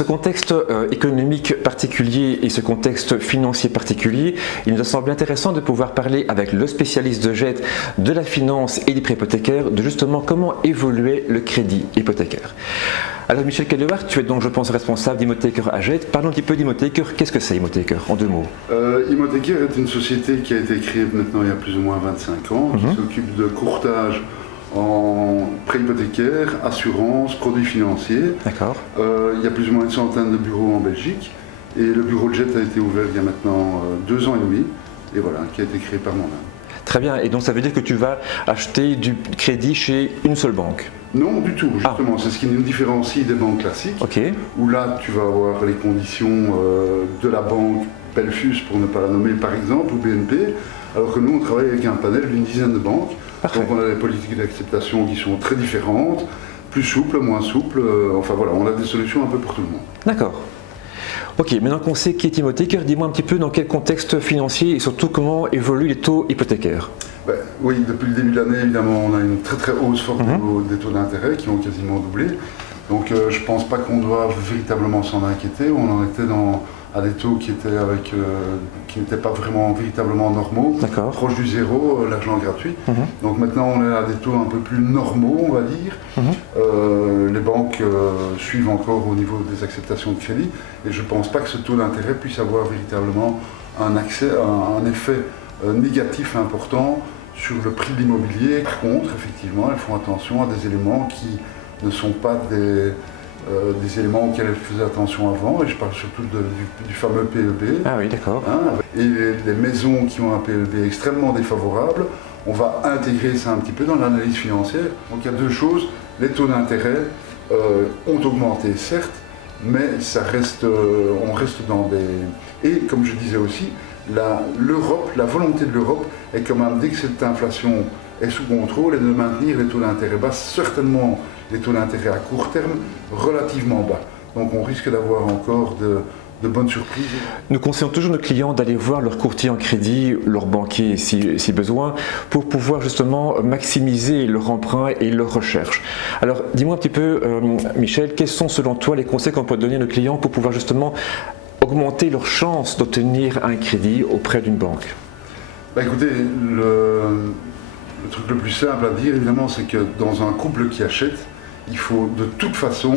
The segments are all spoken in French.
ce contexte économique particulier et ce contexte financier particulier, il nous a semblé intéressant de pouvoir parler avec le spécialiste de GET, de la finance et des prêts hypothécaires, de justement comment évoluait le crédit hypothécaire. Alors Michel Kellewaert, tu es donc je pense responsable d'Immotaker à GET. Parlons un petit peu d'Immotaker. Qu'est-ce que c'est Immotaker en 2 mots? Immotaker est une société qui a été créée maintenant il y a plus ou moins 25 ans, qui s'occupe de courtage en prêts hypothécaires, assurances, produits financiers. D'accord. Il y a plus ou moins une centaine de bureaux en Belgique et le bureau de GET a été ouvert il y a maintenant 2 ans et demi et voilà, qui a été créé par moi-même. Très bien, et donc ça veut dire que tu vas acheter du crédit chez une seule banque? Non, du tout, justement, c'est ce qui nous différencie des banques classiques, où là tu vas avoir les conditions de la banque Belfius, pour ne pas la nommer par exemple, ou BNP, alors que nous on travaille avec un panel d'une dizaine de banques. Parfait. Donc on a des politiques d'acceptation qui sont très différentes, plus souples, moins souples, enfin voilà, on a des solutions un peu pour tout le monde. D'accord. Ok, maintenant qu'on sait qui est Immotaker, dis-moi un petit peu dans quel contexte financier et surtout comment évoluent les taux hypothécaires. Oui, depuis le début de l'année, évidemment, on a une très hausse forte des taux d'intérêt qui ont quasiment doublé. Donc je ne pense pas qu'on doit véritablement s'en inquiéter. On en était à des taux qui n'étaient pas vraiment véritablement normaux, proche du zéro, l'argent gratuit. Donc maintenant on est à des taux un peu plus normaux, on va dire. Les banques suivent encore au niveau des acceptations de crédit et je ne pense pas que ce taux d'intérêt puisse avoir véritablement un effet négatif important sur le prix de l'immobilier. Par contre, effectivement, elles font attention à des éléments qui ne sont pas des éléments auxquels elles faisaient attention avant, et je parle surtout du fameux PEB. Ah oui, d'accord. Et les maisons qui ont un PEB extrêmement défavorable, on va intégrer ça un petit peu dans l'analyse financière. Donc il y a 2 choses, les taux d'intérêt ont augmenté, certes, mais ça reste, on reste dans des... Et comme je disais aussi, la volonté de l'Europe est quand même, dès que cette inflation est sous contrôle, et de maintenir les taux d'intérêt bas, certainement les taux d'intérêt à court terme relativement bas. Donc on risque d'avoir encore de bonnes surprises. Nous conseillons toujours nos clients d'aller voir leur courtier en crédit, leur banquier si besoin, pour pouvoir justement maximiser leur emprunt et leur recherche. Alors dis-moi un petit peu, Michel, quels sont selon toi les conseils qu'on peut donner à nos clients pour pouvoir justement augmenter leurs chances d'obtenir un crédit auprès d'une banque? Écoutez, le truc le plus simple à dire évidemment, c'est que dans un couple qui achète, il faut de toute façon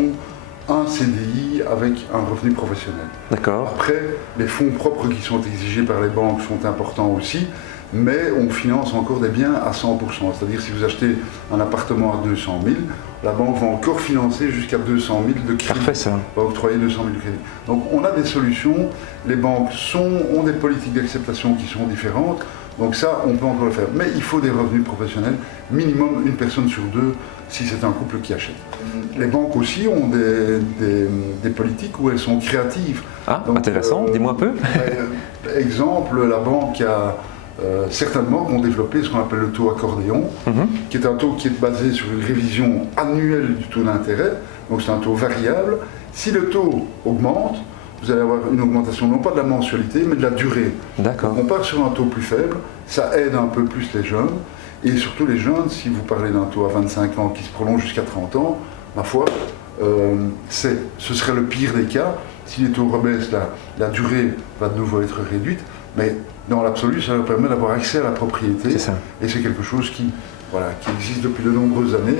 un CDI avec un revenu professionnel. D'accord. Après, les fonds propres qui sont exigés par les banques sont importants aussi, mais on finance encore des biens à 100%. C'est-à-dire si vous achetez un appartement à 200 000, la banque va encore financer jusqu'à 200 000 de crédit. Parfait, ça. Va octroyer 200 000 de crédit. Donc on a des solutions, les banques ont des politiques d'acceptation qui sont différentes, donc ça on peut encore le faire. Mais il faut des revenus professionnels, minimum une personne sur 2 si c'est un couple qui achète. Les banques aussi ont des politiques où elles sont créatives. Ah, donc, intéressant, dis-moi un peu. Exemple, la banque a... certaines banques ont développé ce qu'on appelle le taux accordéon, qui est un taux qui est basé sur une révision annuelle du taux d'intérêt, donc c'est un taux variable. Si le taux augmente, vous allez avoir une augmentation non pas de la mensualité, mais de la durée. D'accord. On part sur un taux plus faible, ça aide un peu plus les jeunes, et surtout les jeunes, si vous parlez d'un taux à 25 ans qui se prolonge jusqu'à 30 ans, ma foi, ce serait le pire des cas. Si les taux rebaissent, la durée va de nouveau être réduite, mais dans l'absolu, ça leur permet d'avoir accès à la propriété. C'est ça. Et c'est quelque chose qui existe depuis de nombreuses années,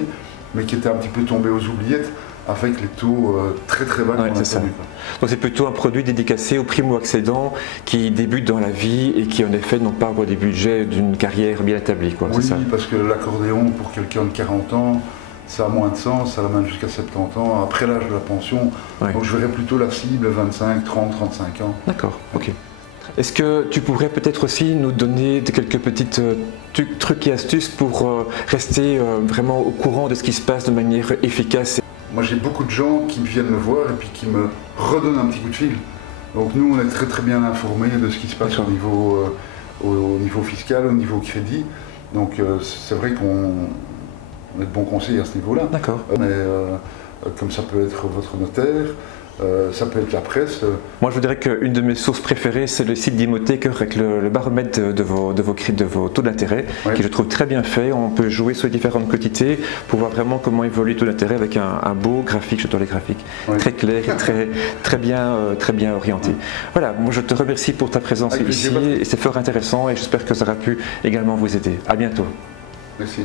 mais qui était un petit peu tombé aux oubliettes avec les taux très bas qu'on a connus. Donc c'est plutôt un produit dédicacé aux primo-accédants qui débutent dans la vie et qui en effet n'ont pas encore des budgets d'une carrière bien établie. Oui, parce que l'accordéon pour quelqu'un de 40 ans, ça a moins de sens, ça l'amène jusqu'à 70 ans, après l'âge de la pension. Donc je verrais plutôt la cible 25, 30, 35 ans. D'accord, ok. Est-ce que tu pourrais peut-être aussi nous donner quelques petites trucs et astuces pour rester vraiment au courant de ce qui se passe de manière efficace? Moi j'ai beaucoup de gens qui viennent me voir et puis qui me redonnent un petit coup de fil. Donc nous on est très bien informés de ce qui se passe au niveau fiscal, au niveau crédit. Donc c'est vrai qu'on est de bons conseils à ce niveau-là. D'accord. Mais comme ça peut être votre notaire, Ça peut être la presse. Moi, je vous dirais qu'une de mes sources préférées, c'est le site d'Imoteek avec le baromètre de vos taux d'intérêt, Oui. qui je trouve très bien fait. On peut jouer sur les différentes quantités pour voir vraiment comment évolue le taux d'intérêt avec un beau graphique, j'adore les graphiques, Oui. très clair et très bien orienté. Voilà, moi je te remercie pour ta présence Avec ici plaisir. et c'est fort intéressant et j'espère que ça aura pu également vous aider. À bientôt. Merci.